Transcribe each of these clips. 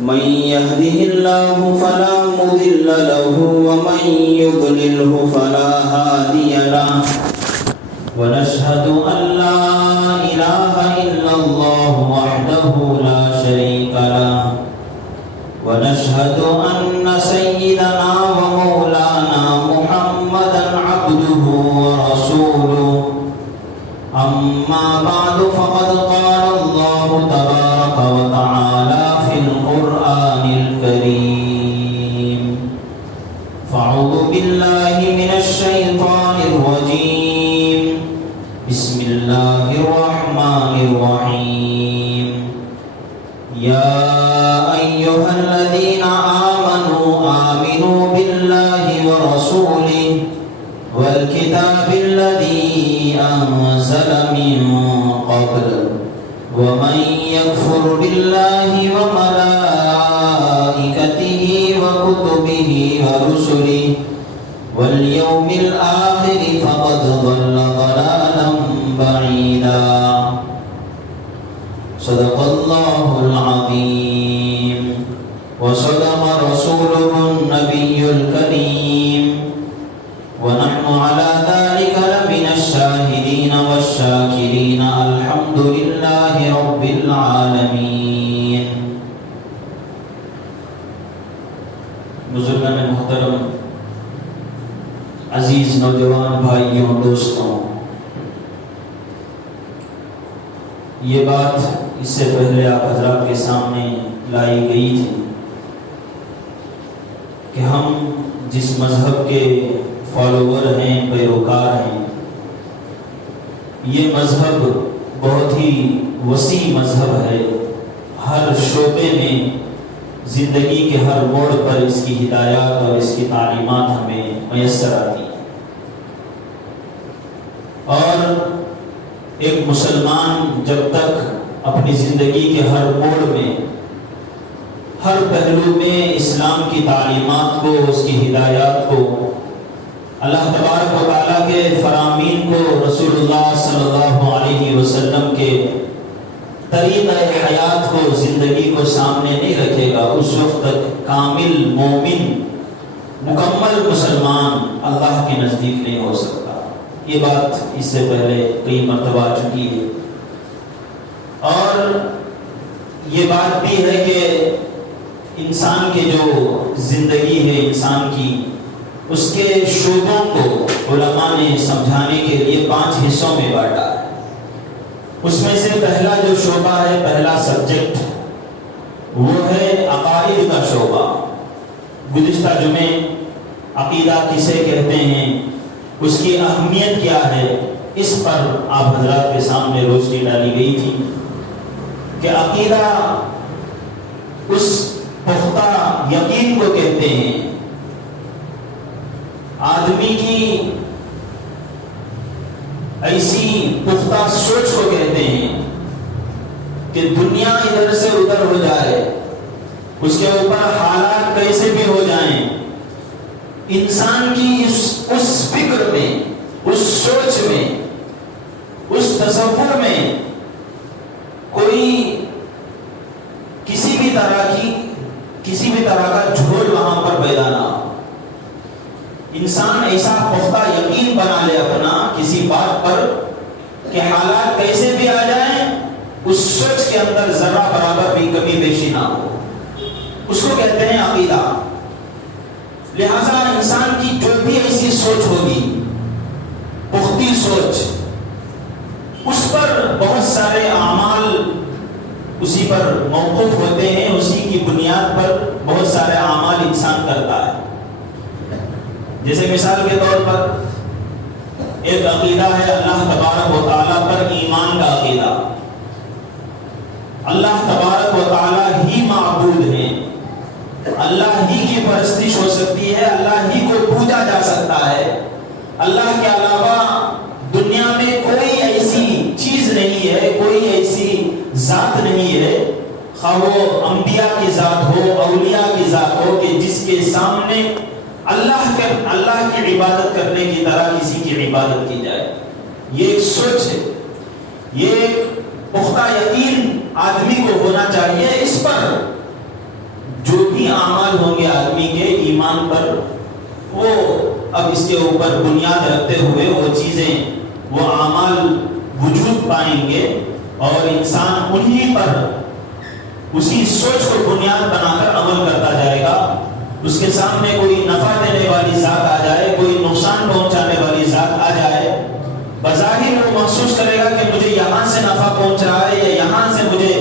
من يهده الله فلا مضل له ومن يضلله فلا هادي له ونشهد أن لا إله إلا الله وحده لا شريك له ونشهد أن سيدنا ومولانا محمدا عبده ورسوله أما بعد فقد قال الله تبارك وتعالى في القرآن الكريم فأعوذ بالله من الشيطان الرجيم بسم الله الرحمن الرحيم يا أيها الذين آمنوا بالله ورسوله والكتاب الذي أنزل من قبل ومن يكفر بالله وملائكته وكتبه ورسله واليوم الآخر فقد ضل ضلالا بعيدا صدق الله العظيم وصدق رسوله النبي الكريم ونحن على ذلك لمن الشاهدين والشاكرين الحمد لله رب العالمين. بزرگان محترم، عزیز نوجوان بھائیوں، دوستوں، یہ بات اس سے پہلے آپ حضرات کے سامنے لائی گئی تھی کہ ہم جس مذہب کے فالوور ہیں، پیروکار ہیں، یہ مذہب بہت ہی وسیع مذہب ہے. ہر شعبے میں زندگی کے ہر موڑ پر اس کی ہدایات اور اس کی تعلیمات ہمیں میسر آتی ہیں. اور ایک مسلمان جب تک اپنی زندگی کے ہر موڑ میں، ہر پہلو میں اسلام کی تعلیمات کو، اس کی ہدایات کو، اللہ تبارک و تعالیٰ کے فرامین کو، رسول اللہ صلی اللہ علیہ وسلم کے طریقہ حیات کو، زندگی کو سامنے نہیں رکھے گا، اس وقت تک کامل مومن، مکمل مسلمان اللہ کے نزدیک نہیں ہو سکتا. یہ بات اس سے پہلے کئی مرتبہ آ چکی ہے. اور یہ بات بھی ہے کہ انسان کے جو زندگی ہے انسان کی، اس کے شعبوں کو علماء نے سمجھانے کے لیے 5 حصوں میں بانٹا ہے. اس میں سے پہلا جو شعبہ ہے، پہلا سبجیکٹ، وہ ہے عقائد کا شعبہ. گزشتہ جمعے عقیدہ کسے کہتے ہیں، اس کی اہمیت کیا ہے، اس پر آپ حضرات کے سامنے روشنی ڈالی گئی تھی کہ عقیدہ اس پختہ یقین کو کہتے ہیں، آدمی کی ایسی پختہ سوچ کو کہتے ہیں کہ دنیا ادھر سے ادھر ہو جائے، اس کے اوپر حالات کیسے بھی ہو جائیں، انسان کی اس فکر میں، اس سوچ میں، اس تصور میں کوئی کسی بھی طرح کا جھول وہاں پر پیدا نہ ہو. انسان ایسا پختہ یقین بنا لے اپنا کسی بات پر کہ حالات کیسے بھی آ جائیں، اس سوچ کے اندر ذرہ برابر بھی کمی بیشی نہ ہو، اس کو کہتے ہیں عقیدہ. لہذا انسان کی جو بھی ایسی سوچ ہوگی، پختی سوچ، اس پر بہت سارے اعمال اسی پر موقوف ہوتے ہیں، اسی کی بنیاد پر بہت سارے اعمال انسان کرتا ہے. جیسے مثال کے طور پر ایک عقیدہ ہے اللہ تبارک و تعالیٰ پر ایمان کا عقیدہ. اللہ تبارک و تعالیٰ ہی معبود ہیں، اللہ ہی کی پرستش ہو سکتی ہے، اللہ ہی کو پوجا جا سکتا ہے. اللہ کے علاوہ دنیا میں کوئی ایسی چیز نہیں ہے، کوئی ایسی ذات نہیں ہے، خواہ وہ انبیاء کی ذات ہو، اولیاء کی ذات ہو، کہ جس کے سامنے اللہ کی عبادت کرنے کی طرح کسی کی عبادت کی جائے. یہ ایک سوچ ہے، یہ ایک پختہ یقین آدمی کو ہونا چاہیے. اس پر جو بھی اعمال ہوں گے آدمی کے ایمان پر، وہ اب اس کے اوپر بنیاد رکھتے ہوئے وہ چیزیں، وہ اعمال وجود پائیں گے، اور انسان انہی پر، اسی سوچ کو بنیاد بنا کر عمل کرتا جائے گا۔ اس کے سامنے کوئی نفع دینے والی ذات آ جائے، کوئی نقصان پہنچانے والی ذات آ جائے، بظاہر وہ محسوس کرے گا کہ مجھے یہاں سے نفع پہنچ رہا ہے یا یہاں سے مجھے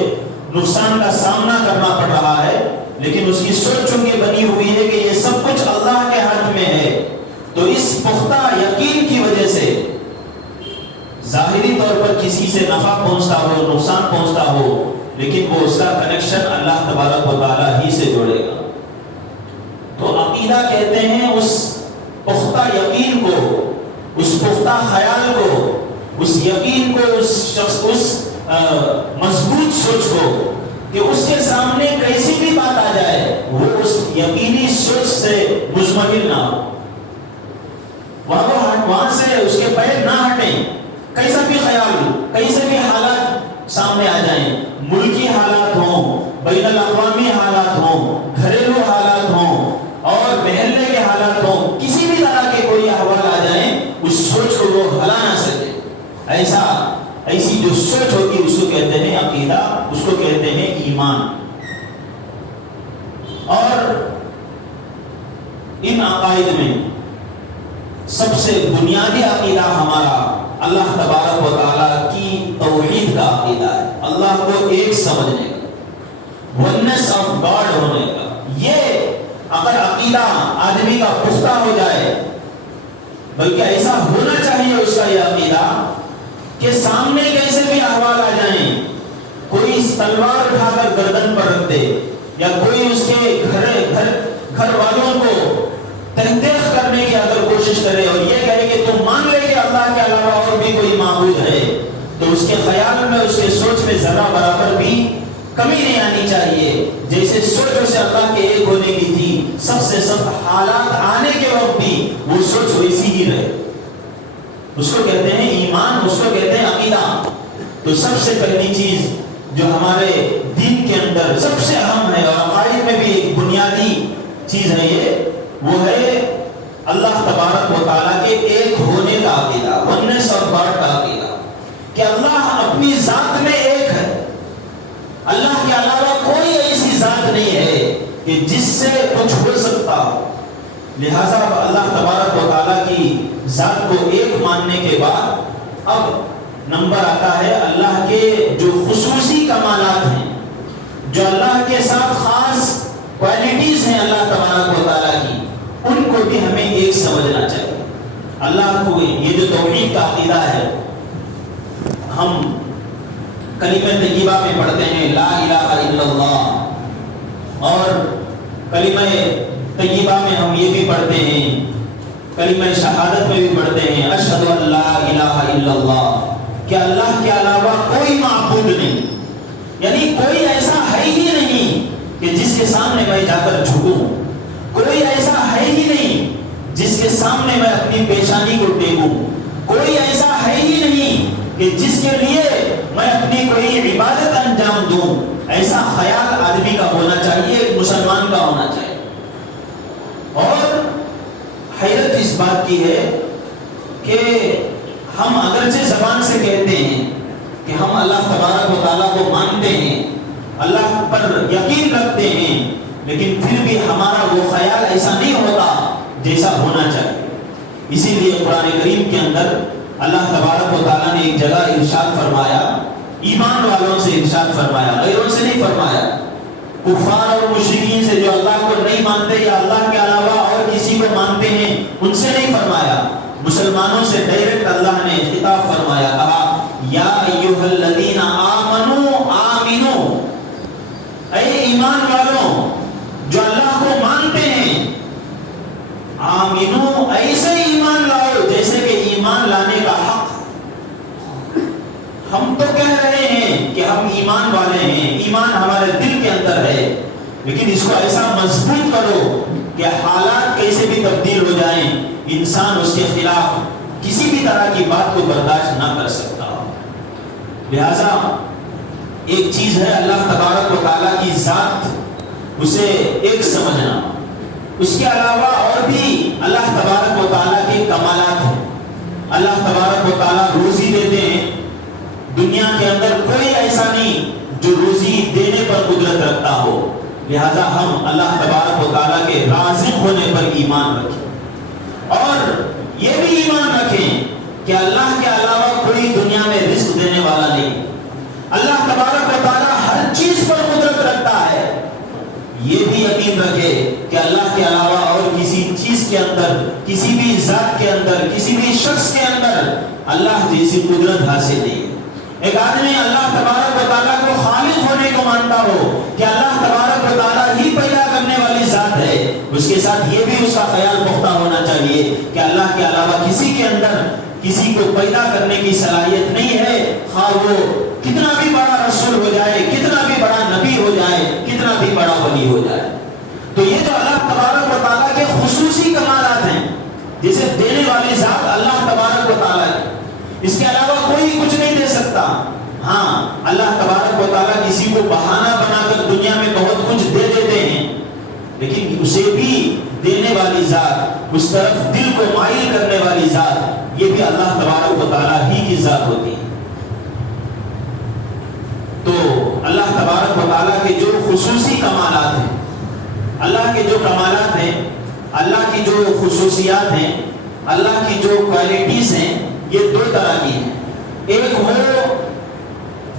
نقصان کا سامنا کرنا پڑ رہا ہے، لیکن اس کی سوچ چونکہ بنی ہوئی ہے کہ یہ سب کچھ اللہ کے ہاتھ میں ہے، تو اس پختہ یقین کی وجہ سے ظاہری طور پر کسی سے نفع پہنچتا ہو، نقصان پہنچتا ہو، لیکن وہ اس کا کنیکشن اللہ تبارک و تعالیٰ ہی سے جوڑے گا۔ تو عقیدہ کہتے ہیں اس پختہ یقین کو، اس پختہ خیال کو، اس یقین کو، اس شخص، اس مضبوط سوچ کو کہ اس کے سامنے کیسی بھی بات آ جائے وہ اس یقینی سوچ سے مزمحل نہ ہو، وہاں سے اس کے پیر نہ ہٹیں، کیسا بھی خیال، کیسے بھی حالات سامنے آ جائیں، ملکی حالات ہوں، بین الاقوامی حالات ہوں، گھریلو حالات ہوں اور محلے کے حالات ہوں، کسی بھی طرح کے کوئی احوال آ جائیں، اس سوچ کو وہ ہلا نہ سکے۔ ایسی جو سوچ ہوگی اس کو کہتے ہیں عقیدہ، اس کو کہتے ہیں ایمان۔ اور ان عقائد میں سب سے بنیادی عقیدہ ہمارا اللہ تبارک و تعالیٰ کی توحید کا عقیدہ ہے، اللہ کو ایک سمجھنے کا، ونس آف گاڈ ہونے کا۔ یہ اگر عقیدہ آدمی کا پختہ ہو جائے، بلکہ ایسا ہونا چاہیے اس کا یہ عقیدہ کہ سامنے کیسے بھی احوال آ جائیں، کوئی تلوار اٹھا کر گردن پر رکھ دے، یا کوئی اس کے گھر والوں کو تحقیق کرنے کی اگر کوشش کرے اور یہ کہے کہ تم مان لے کہ اللہ کے علاوہ اور بھی کوئی معبود ہے، تو اس کے خیال میں، اس کے سوچ میں ذرا برابر بھی کمی نہیں آنی چاہیے۔ جیسے سوچ اسے اللہ کے ایک ہونے کی تھی، سب سے سب حالات آنے کے وقت بھی وہ سوچ ویسی ہی رہے۔ اس کو کہتے ہیں ایمان، اس کو کہتے ہیں عقیدہ۔ تو سب سے پہلی چیز جو ہمارے دین کے اندر سب سے اہم ہے اور عقائد میں بھی ایک بنیادی چیز ہے، وہ ہے اللہ تبارک و تعالیٰ کے ایک ہونے کا عقیدہ، ونس آف گاڈ کا عقیدہ، کہ اللہ اپنی ذات میں ایک ہے، اللہ کے علاوہ کوئی ایسی ذات نہیں ہے کہ جس سے کچھ ہو سکتا ہو۔ لہذا اللہ تبارک و تعالیٰ کی ذات کو ایک ماننے کے بعد اب نمبر آتا ہے اللہ کے جو خصوصی کمالات ہیں، جو اللہ کے ساتھ خاص کوالٹیز ہیں اللہ تبارک و تعالیٰ کی، ان کو بھی ہمیں ایک سمجھنا چاہیے۔ اللہ کو یہ جو توحید کا عقیدہ ہے، ہم کلمہ طیبہ میں پڑھتے ہیں لا الہ الا اللہ، اور کلمہ طیبہ میں ہم یہ بھی پڑھتے ہیں، کلمہ شہادت میں بھی پڑھتے ہیں اشہد ان لا الہ الا اللہ، کہ اللہ کے علاوہ کوئی معبود نہیں، یعنی کوئی ایسا ہے ہی نہیں کہ جس کے سامنے میں جا کر جھکوں، کوئی ایسا ہے ہی نہیں جس کے سامنے میں اپنی پیشانی کو ٹیکوں، کوئی ایسا ہے ہی نہیں کہ جس کے لیے میں اپنی کوئی عبادت انجام دوں۔ ایسا خیال آدمی کا ہونا چاہیے، مسلمان کا ہونا چاہیے۔ اور حیرت اس بات کی ہے کہ ہم اگرچہ زبان سے کہتے ہیں کہ ہم اللہ تبارک و تعالیٰ کو مانتے ہیں، اللہ پر یقین رکھتے ہیں، لیکن پھر بھی ہمارا وہ خیال ایسا نہیں ہوتا جیسا ہونا چاہیے۔ اسی لیے قرآن کریم کے اندر اللہ تبارک و تعالیٰ نے ایک جگہ ارشاد فرمایا، ایمان والوں سے ارشاد فرمایا، غیروں سے نہیں فرمایا، کفار اور مشرکین سے جو اللہ کو نہیں مانتے یا اللہ کے علاوہ اور کسی کو مانتے ہیں ان سے نہیں فرمایا، مسلمانوں سے ڈائریکٹ اللہ نے خطاب فرمایا، کہا یا ایھا الذین آمنوا آمنو، اے ایمان والوں جو اللہ کو مانتے ہیں، آمنو ایسے ایمان لاؤ جیسے کہ ایمان لانے کا حق۔ ہم تو کہہ رہے ہیں کہ ہم ایمان والے ہیں، ایمان ہمارے دل کے اندر ہے، لیکن اس کو ایسا مضبوط کرو کہ حالات کیسے بھی تبدیل ہو جائیں، انسان اس کے خلاف کسی بھی طرح کی بات کو برداشت نہ کر سکتا۔ لہذا ایک چیز ہے اللہ تبارک و تعالیٰ کی ذات، اسے ایک سمجھنا. اس کے علاوہ اور بھی اللہ تبارک و تعالیٰ کے کمالات ہیں. اللہ تبارک و تعالیٰ روزی دیتے ہیں. دنیا کے اندر کوئی ایسا نہیں جو روزی دینے پر قدرت رکھتا ہو. لہذا ہم اللہ تبارک و تعالیٰ کے رازق ہونے پر ایمان رکھیں اور یہ بھی ایمان رکھیں کہ اللہ کے علاوہ کوئی دنیا میں رزق دینے والا نہیں. اللہ تبارک و تعالیٰ ہر چیز پر قدرت رکھتا ہے. یہ بھی یقین رکھے کہ اللہ کے علاوہ اور کسی چیز کے اندر, کسی بھی ذات کے اندر, کسی بھی شخص کے اندر اللہ جیسی قدرت حاصل نہیں. ایک آدمی اللہ تبارک و تعالیٰ کو خالق ہونے کو مانتا ہو کہ اللہ تبارک و تعالیٰ ہی پیدا کرنے والی ذات ہے, اس کے ساتھ یہ بھی اس کا خیال پختہ ہونا چاہیے کہ اللہ کے علاوہ کسی کے اندر کسی کو پیدا کرنے کی صلاحیت نہیں ہے, خواہ وہ کتنا بھی بڑا رسول ہو جائے, کتنا بھی بڑا نبی ہو جائے, کتنا بھی بڑا ولی ہو جائے. تو یہ جو اللہ تبارک و تعالیٰ کے خصوصی کمالات ہیں, جسے دینے والی ذات اللہ تبارک و تعالیٰ ہے, اس کے علاوہ کوئی کچھ نہیں دے سکتا. ہاں, اللہ تبارک و تعالیٰ کسی کو بہانہ بنا کر دنیا میں بہت کچھ دے دیتے ہیں, لیکن اسے بھی دینے والی ذات, اس طرف دل کو مائل کرنے والی ذات, یہ بھی اللہ تبارک و تعالیٰ ہی کی ذات ہوتی ہے. تو اللہ تبارک و تعالیٰ کے جو خصوصی کمالات ہیں, اللہ کے جو کمالات ہیں, اللہ کی جو خصوصیات ہیں, اللہ کی جو کوالٹیز ہیں, یہ دو طرح کی ہیں. ایک وہ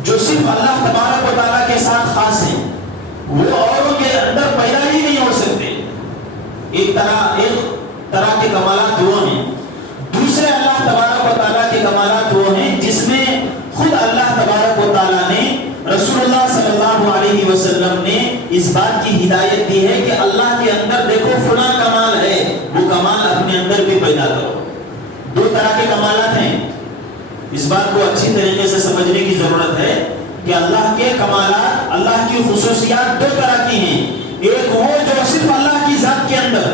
جو صرف اللہ تبارک و تعالیٰ کے ساتھ خاص ہیں, وہ اوروں کے اندر پیدا ہی نہیں ہو سکتے. ایک طرح کے کمالات وہ ہیں. دوسرے اللہ تبارک و تعالیٰ کے کمالات وہ ہیں جس میں خود اللہ تبارک و تعالیٰ نے, رسول اللہ صلی اللہ علیہ وسلم نے اس بات کی ہدایت دی ہے کہ اللہ کے اندر دیکھو فلاں کمال ہے, وہ کمال اپنے اندر بھی پیدا کرو. دو طرح کے کمالات ہیں. اس بات کو اچھی طریقے سے سمجھنے کی ضرورت ہے کہ اللہ کے کمالات, اللہ کی خصوصیات دو طرح کی ہیں. ایک وہ جو صرف اللہ کی ذات کے اندر,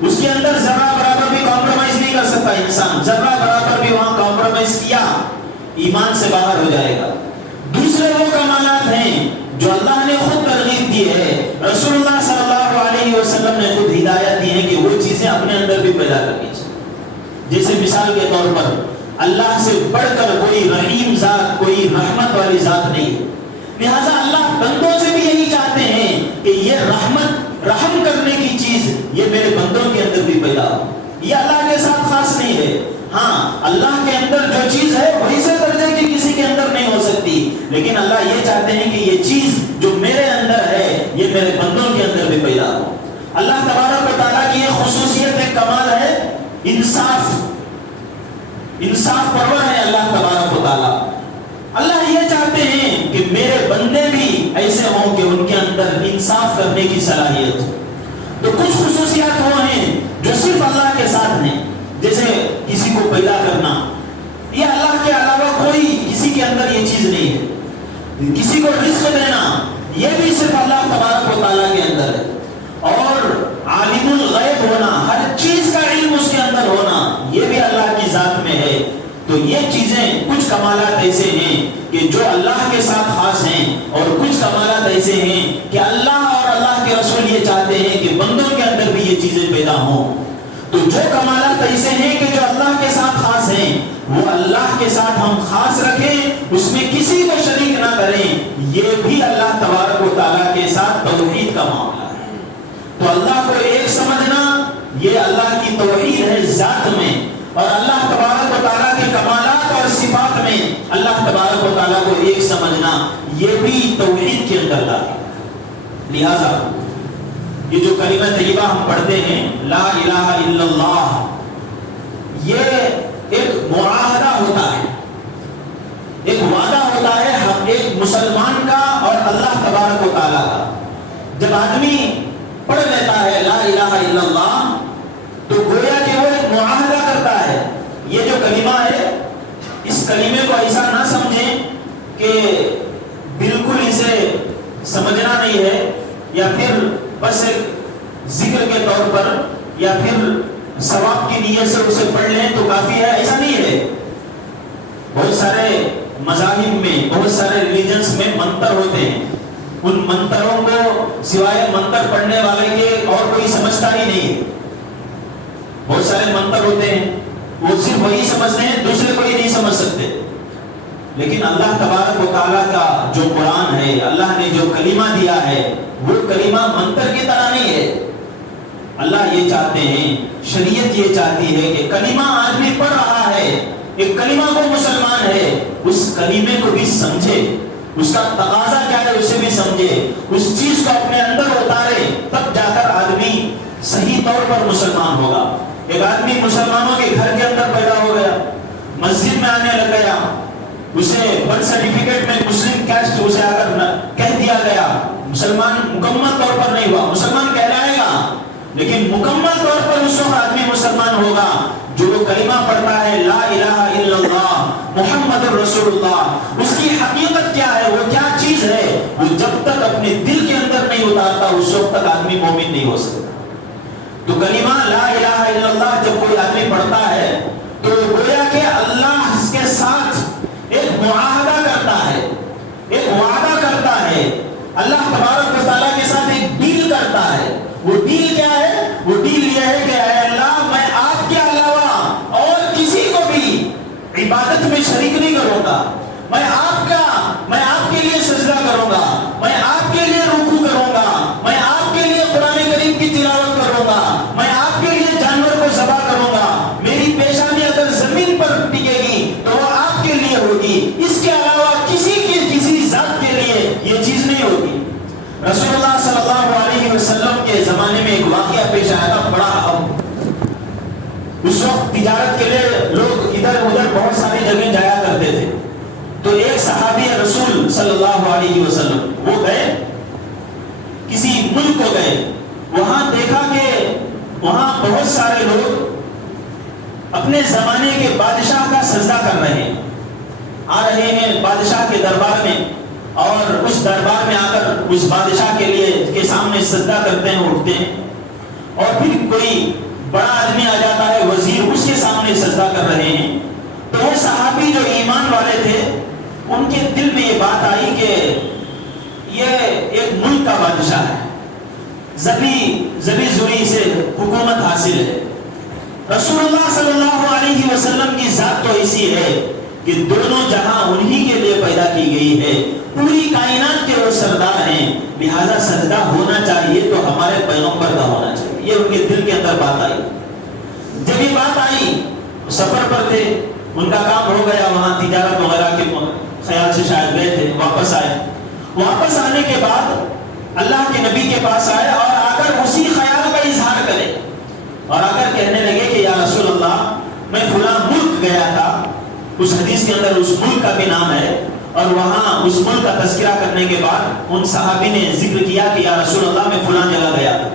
اس کے اندر ذرہ برابر بھی کمپرومائز نہیں کر سکتا انسان, ذرہ برابر بھی وہاں کمپرومائز کیا ایمان سے باہر ہو جائے گا. دوسرے وہ کمالات ہیں جو اللہ نے خود ترغیب دی ہے, رسول اللہ صلی اللہ علیہ وسلم نے خود ہدایت دی ہے کہ وہ چیزیں اپنے اندر بھی پیدا کرنی چاہیے. جیسے مثال کے طور پر اللہ سے بڑھ کر کوئی رحیم ذات, کوئی رحمت والی ذات نہیں ہے. لہذا اللہ بندوں سے بھی یہی چاہتے ہیں کہ یہ رحمت, رحم کرنے کی چیز یہ میرے بندوں کے اندر بھی پیدا ہو. یہ اللہ کے ساتھ خاص نہیں ہے. ہاں, اللہ کے اندر جو چیز ہے وہی سے درجے کی کسی کے اندر نہیں ہو سکتی, لیکن اللہ یہ چاہتے ہیں کہ یہ چیز جو میرے اندر ہے یہ میرے بندوں کے اندر بھی پیدا ہو. اللہ تبارک و تعالیٰ کی یہ خصوصیت ایک کمال ہے, انصاف پرور ہے اللہ تبارک و تعالیٰ. اللہ یہ چاہتے ہیں کہ میرے بندے بھی ایسے ہوں کہ ان کے اندر انصاف کرنے کی صلاحیت ہو. تو کچھ خصوصیات وہ ہیں جو صرف اللہ کے ساتھ ہیں, جیسے کسی کو پیدا کرنا, یہ اللہ کے علاوہ کوئی کسی کے اندر یہ چیز نہیں ہے. کسی کو رزق دینا, یہ بھی صرف اللہ تبارک و تعالیٰ کے اندر ہے. اور عالم الغیب ہونا, ہر چیز کا علم اس کے اندر ہونا, یہ بھی اللہ کی ذات میں ہے. تو یہ چیزیں, کچھ کمالات ایسے ہیں کہ جو اللہ کے ساتھ خاص ہیں, اور کچھ کمالات ایسے ہیں کہ اللہ اور اللہ کے رسول یہ چاہتے ہیں کہ بندوں کے اندر بھی یہ چیزیں پیدا ہوں. تو جو کمالات ایسے ہیں کہ جو اللہ کے ساتھ خاص ہیں, وہ اللہ کے ساتھ ہم خاص رکھیں, اس میں کسی کو شریک نہ کریں. یہ بھی اللہ تبارک و تعالیٰ کے ساتھ توحید کا معاملہ ہے. تو اللہ کو ایک سمجھنا یہ اللہ کی توحید ہے ذات میں, اور اللہ تبارک و تعالیٰ کے کمالات اور صفات میں اللہ تبارک و تعالیٰ کو ایک سمجھنا یہ بھی توحید کے اندر داخل ہے. لہذا یہ جو کلمہ طیبہ ہم پڑھتے ہیں لا الہ الا اللہ, یہ ایک معاہدہ ہوتا ہے, ایک وعدہ ہوتا ہے ہم ایک مسلمان کا اور اللہ تبارک و تعالیٰ کا. جب آدمی پڑھ لیتا ہے لا الہ الا اللہ تو گویا کہ وہ ایک معاہدہ کرتا ہے. یہ جو کلمہ ہے, اس کلمے کو ایسا نہ سمجھیں کہ بالکل اسے سمجھنا نہیں ہے, یا پھر بس ایک ذکر کے طور پر یا پھر ثواب کی نیت سے اسے پڑھ لیں تو کافی ہے, ایسا نہیں ہے. بہت سارے مذاہب میں, بہت سارے ریلیجنز میں منتر ہوتے ہیں, ان منتروں کو سوائے منتر پڑھنے والے کے اور کوئی سمجھتا ہی نہیں ہے. بہت سارے منتر ہوتے ہیں، وہ صرف وہی سمجھتے ہیں، دوسرے کوئی نہیں سمجھ سکتے. لیکن اللہ تبارک و تعالیٰ کا جو قرآن ہے، اللہ نے جو کلمہ دیا ہے، وہ کلمہ منتر کی طرح نہیں ہے. اللہ یہ چاہتے ہیں، شریعت یہ چاہتی ہے کہ کلمہ آدمی پڑھ رہا ہے، ایک کلمہ کو مسلمان ہے، اس کلمے کو بھی سمجھے، اس کا تقاضا کیا ہے اسے بھی سمجھے، اس چیز کو اپنے اندر اتارے، تب جا کر آدمی صحیح طور پر مسلمان ہوگا. ایک آدمی مسلمانوں کے گھر کے اندر پیدا ہو گیا، مسجد میں آنے لگ گیا، اسے برتھ سرٹیفکیٹ میں مسلم کیسٹ اسے اگر کہہ دیا گیا، مسلمان مکمل طور پر نہیں ہوا، مسلمان کہلائے گا لیکن مکمل طور پر اس وقت آدمی مسلمان ہوگا جو وہ کلمہ پڑھتا ہے لا الہ الا اللہ محمد رسول اللہ. اس کی حقیقت کیا ہے، وہ کیا چیز ہے، وہ جب تک اپنے دل کے اندر نہیں اتارتا اس وقت تک آدمی مومن نہیں ہو سکتا. تو کلمہ لا الہ الا اللہ جب کوئی آدمی پڑھتا ہے تو گویا کہ اللہ کے ساتھ ایک معاہدہ کرتا ہے، ایک وعدہ کرتا ہے، اللہ تبارک و تعالیٰ کے ساتھ ایک ڈیل کرتا ہے. وہ ڈیل کیا ہے؟ وہ ڈیل یہ ہے کہ اے اللہ میں آپ کے علاوہ اور کسی کو بھی عبادت میں شریک نہیں کروں گا، میں آپ کے لیے سجدہ کروں گا، میں آپ کے لیے رکوع کروں گا، میں آپ کے لیے قرآن کریم کی تلاوت کروں گا، میں آپ کے لیے جانور کو ذبح کروں گا، میری پیشانی اگر زمین پر ٹکے گی تو وہ آپ کے لیے ہوگی، اس کے علاوہ کسی ذات کے لیے یہ چیز نہیں ہوگی. رسول اللہ صلی اللہ علیہ وسلم کے زمانے میں ایک واقعہ پیش آیا تھا بڑا اہم. اس وقت تجارت کے لیے لوگ ادھر ادھر بہت ساری جگہ جایا کرتے تھے. تو ایک صحابی رسول صلی اللہ علیہ وسلم وہ گئے، کسی ملک کو گئے، وہاں دیکھا کہ وہاں بہت سارے لوگ اپنے زمانے کے بادشاہ کا سجدہ کر رہے ہیں، آ رہے ہیں بادشاہ کے دربار میں اور اس دربار میں آ کر اس بادشاہ کے سامنے سجدہ کرتے ہیں، اٹھتے ہیں. اور پھر کوئی بڑا آدمی آ جاتا ہے، وزیر، اس کے سامنے سجدہ کر رہے ہیں. تو وہ صحابی جو ایمان والے تھے ان کے دل میں یہ بات آئی کہ یہ ایک ملک کا بادشاہ ہے، زبی زوری سے حکومت حاصل ہے. رسول اللہ صلی اللہ علیہ وسلم کی ذات تو ایسی ہے کہ دونوں جہاں انہی کے لیے پیدا کی گئی ہے، پوری کائنات کے وہ سردار ہیں، لہذا سجدہ ہونا چاہیے تو ہمارے پیغمبر کا ہونا چاہیے. یہ ان کے دل کے اندر بات آئی. جب یہ بات آئی، سفر پر تھے، ان کا کام ہو گیا، وہاں تجارت وغیرہ کے خیال سے شاید گئے تھے، واپس آئے. واپس آنے کے بعد اللہ کے نبی کے پاس آئے اور آ کر اسی خیال کا اظہار کرے اور آ کر کہنے لگے کہ یا رسول اللہ میں فلاں ملک گیا تھا، اس حدیث کے اندر اس ملک کا بھی نام ہے، اور وہاں اس ملک کا تذکرہ کرنے کے بعد ان صحابی نے ذکر کیا کہ یا رسول اللہ میں فلاں جگہ گیا تھا،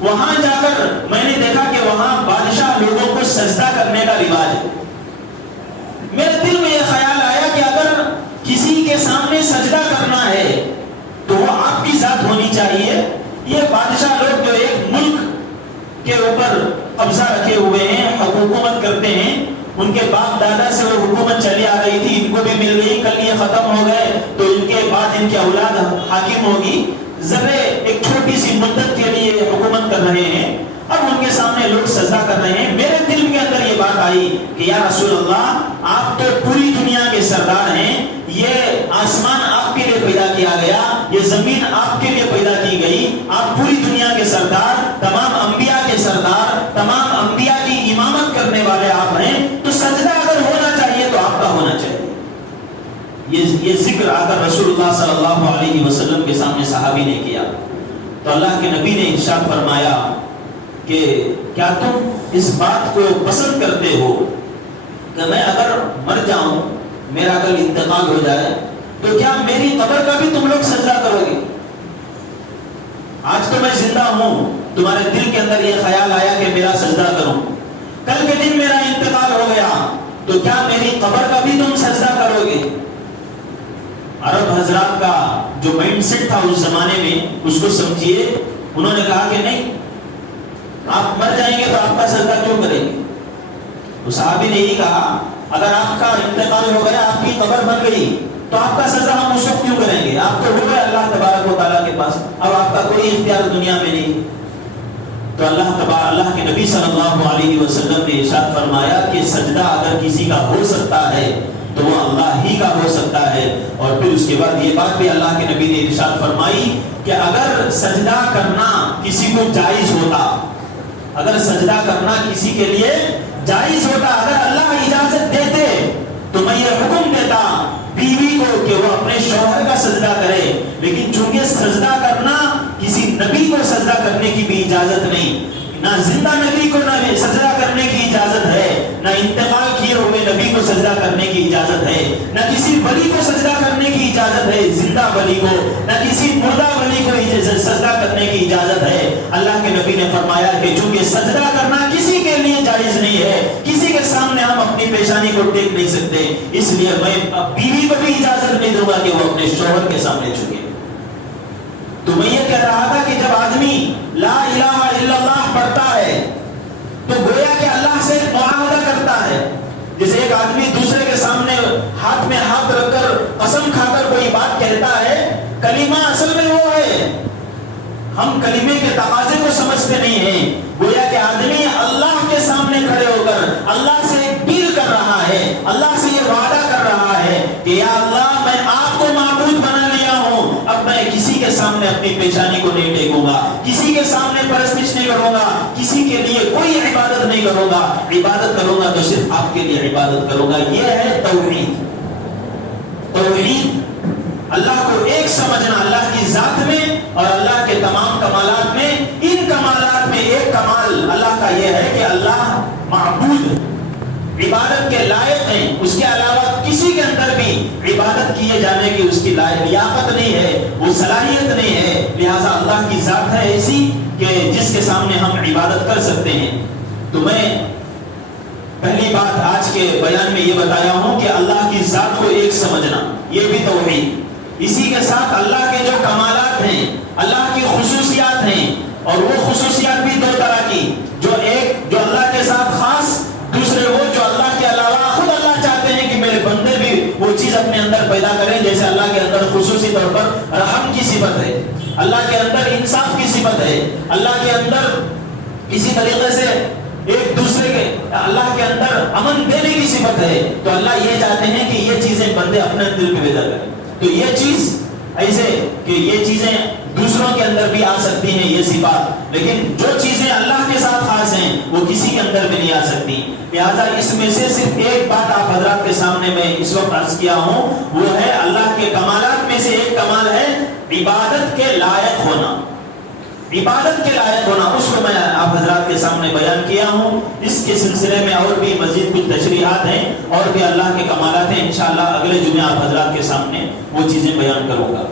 وہاں جا کر میں نے دیکھا کہ وہاں بادشاہ لوگوں کو سجدہ کرنے کا رواج ہے. میرے دل میں یہ خیال آیا کہ اگر کسی کے سامنے سجدہ کرنا ہے تو وہ آپ کی ذات ہونی چاہیے. یہ بادشاہ لوگ جو ایک ملک کے اوپر قبضہ رکھے ہوئے ہیں، حکومت کرتے ہیں، ان کے باپ دادا سے وہ حکومت چلی آ رہی تھی، ان کو بھی مل گئی، کل یہ ختم ہو گئے تو ان کے بعد ان کی اولاد حاکم ہوگی. ذرے ایک چھوٹی سی مدت کے لیے حکومت کر رہے ہیں، اب ان کے سامنے لوگ سجدہ کر رہے ہیں. میرے دل کے اندر یہ بات آئی کہ یا رسول اللہ آپ تو پوری دنیا کے سردار ہیں، یہ آسمان آپ کے لیے پیدا کیا گیا، یہ زمین آپ کے لیے پیدا کی گئی، آپ پوری دنیا کے سردار، تمام انبیاء کے سردار، تمام انبیاء کی امامت کرنے والے آپ ہیں، تو سجدہ اگر ہونا چاہیے تو آپ کا ہونا چاہیے. یہ ذکر آ کر رسول اللہ صلی اللہ علیہ وسلم کے سامنے صحابی نے کیا تو اللہ کے نبی نے ارشاد فرمایا کہ کیا تم اس بات کو پسند کرتے ہو کہ میں اگر مر جاؤں، میرا کل انتقال ہو جائے تو کیا میری قبر کا بھی تم لوگ سجدہ کرو گے؟ آج تو میں زندہ ہوں، تمہارے دل کے اندر یہ خیال آیا کہ میرا سجدہ کروں، کل کے دن میرا انتقال ہو گیا تو کیا میری قبر کا بھی تم سجدہ کرو گے؟ عرب حضرات کا جو مائنڈ سیٹ تھا اس زمانے میں، اس کو سمجھیے. انہوں نے کہا کہ نہیں، آپ مر جائیں گے تو آپ کا سجدہ کیوں کریں گے؟ تو صحابی نے یہی کہا اگر آپ کا انتقال ہو گیا، آپ کی قبر بن گئی تو آپ کا سجدہ ہم اس وقت کیوں کریں گے؟ آپ تو ہو گئے اللہ تبارک و تعالیٰ کے پاس، اب آپ کا کوئی اختیار دنیا میں نہیں۔ تو اللہ کے نبی صلی اللہ علیہ وسلم نے ارشاد فرمایا کہ سجدہ اگر کسی کا ہو سکتا ہے تو وہ اللہ ہی کا ہو سکتا ہے۔ اور پھر اس کے بعد یہ بات بھی اللہ کے نبی نے ارشاد فرمائی کہ اگر سجدہ کرنا کسی کو جائز ہوتا، اگر سجدہ کرنا کسی کے لیے جائز ہوتا، اگر اللہ اجازت دیتے تو میں یہ حکم دیتا بیوی کو کہ وہ اپنے شوہر کا سجدہ کرے، لیکن چونکہ سجدہ کرنا کسی نبی کو سجدہ کرنے کی بھی اجازت نہیں، نہ زندہ نبی کو نہ سجدہ کرنے کی اجازت ہے، نہ انتقال کیے ہوئے نبی کو سجدہ کرنے کی اجازت ہے، نہ کسی ولی کو سجدہ کرنے کی اجازت ہے زندہ ولی کو، نہ کسی مردہ ولی کو سجدہ کرنے کی اجازت ہے۔ اللہ کے نبی نے فرمایا کہ چونکہ سجدہ کرنا کسی کے لیے جائز نہیں ہے، کسی کے سامنے ہم اپنی پیشانی کو ٹیک نہیں سکتے، اس لیے میں بیوی کو بھی اجازت نہیں دوں گا کہ وہ اپنے شوہر کے سامنے جھکے۔ تو میں یہ کہہ رہا تھا کہ جب آدمی لا الہ الا اللہ پڑھتا ہے تو گویا کہ اللہ سے ایک معاہدہ کرتا ہے، جیسے ایک آدمی دوسرے کے سامنے ہاتھ میں ہاتھ رکھ کر قسم کھا کر کوئی بات کہتا ہے، کلمہ اصل میں وہ ہے، ہم کلمے کے تقاضے کو سمجھتے نہیں ہیں، گویا کہ آدمی اللہ کے سامنے کھڑے ہو کر اللہ سے ایک ڈیل کر رہا ہے، اللہ سے یہ وعدہ کر رہا ہے کہ یا اللہ میں آپ کو معبود بنا لیا ہوں، اب میں کسی کے سامنے اپنی پیشانی کو نہیں ٹیکوں گا، کسی کے سامنے پرستش نہیں کروں گا، کسی کے لیے کوئی عبادت نہیں کروں گا، عبادت کروں گا تو صرف آپ کے لیے عبادت کروں گا۔ یہ ہے توحید۔ توحید اللہ کو ایک سمجھنا، اللہ کی ذات میں اور اللہ کے تمام کمالات میں، ان کمالات میں ایک کمال اللہ کا یہ ہے کہ اللہ معبود عبادت کے لائق ہیں، اس کے علاوہ کسی کے اندر بھی عبادت کیے جانے کی اس کی لیاقت نہیں ہے، وہ صلاحیت نہیں ہے، لہٰذا اللہ کی ذات ہے ایسی کہ جس کے سامنے ہم عبادت کر سکتے ہیں۔ تو میں پہلی بات آج کے بیان میں یہ بتایا ہوں کہ اللہ کی ذات کو ایک سمجھنا، یہ بھی توحید۔ اسی کے ساتھ اللہ کے جو کمالات ہیں، اللہ کی خصوصیات ہیں، اور وہ خصوصیات بھی دو طرح کی، جو اللہ کے ساتھ خاص، دوسرے وہ جو اللہ کے علاوہ خود اللہ چاہتے ہیں کہ میرے بندے بھی وہ چیز اپنے اندر پیدا کریں، جیسے اللہ کے اندر خصوصی طور پر رحم کی صفت ہے، اللہ کے اندر انصاف کی صفت ہے، اللہ کے اندر اسی طریقے سے ایک دوسرے کے اللہ کے اندر امن دینے کی صفت ہے، تو اللہ یہ چاہتے ہیں کہ یہ چیزیں بندے اپنے دل میں پیدا کریں۔ تو یہ چیز ایسے کہ یہ چیزیں دوسروں کے اندر بھی آ سکتی ہیں یہ صفات، لیکن جو چیزیں اللہ کے ساتھ خاص ہیں وہ کسی کے اندر بھی نہیں آ سکتی۔ لہٰذا اس میں سے صرف ایک بات آپ حضرات کے سامنے میں اس وقت عرض کیا ہوں، وہ ہے اللہ کے کمالات میں سے ایک کمال ہے عبادت کے لائق ہونا۔ عبادت کے لائق ہونا، اس کو میں آپ حضرات کے سامنے بیان کیا ہوں۔ اس کے سلسلے میں اور بھی مزید کچھ تشریحات ہیں اور بھی اللہ کے کمالات ہیں، انشاءاللہ اگلے جمعے آپ حضرات کے سامنے وہ چیزیں بیان کروں گا۔